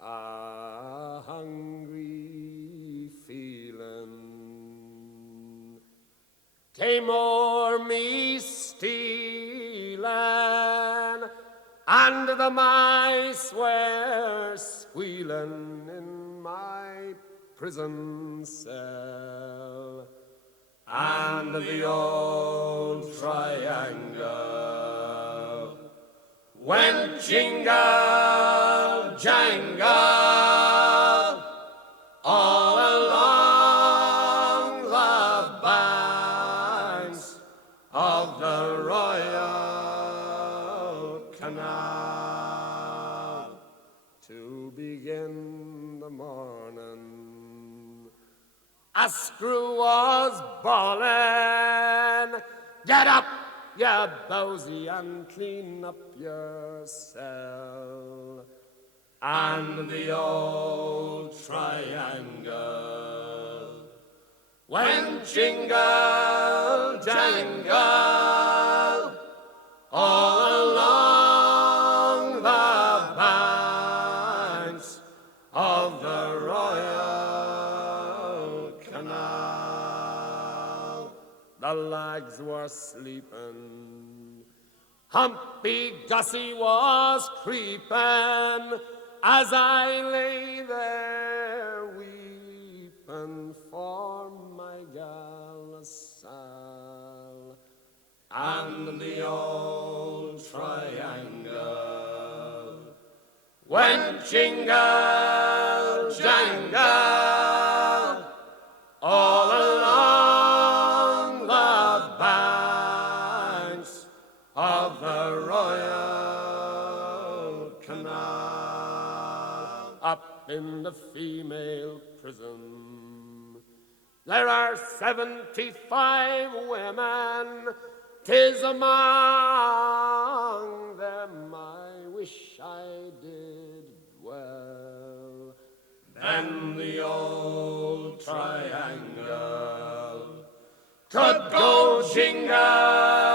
a hungry feeling came o'er me stealing, and the mice were squealing in my prison cell, and the old triangle went jingle jangle all along the banks of the Royal Canal. To begin the morning, a screw was bawling, "Get up, you bowsy, and clean up your cell." And the old triangle went jingle jangle all along the banks of the Royal Canal. The lags were sleeping, Humpy Gussie was creeping, as I lay there weeping for my gal Sal. And the old triangle went jingle jangle all along the banks of the Royal Canal. Up in the female prison there are 75 women. 'Tis among them I wish I did dwell. Then the old triangle could go jingle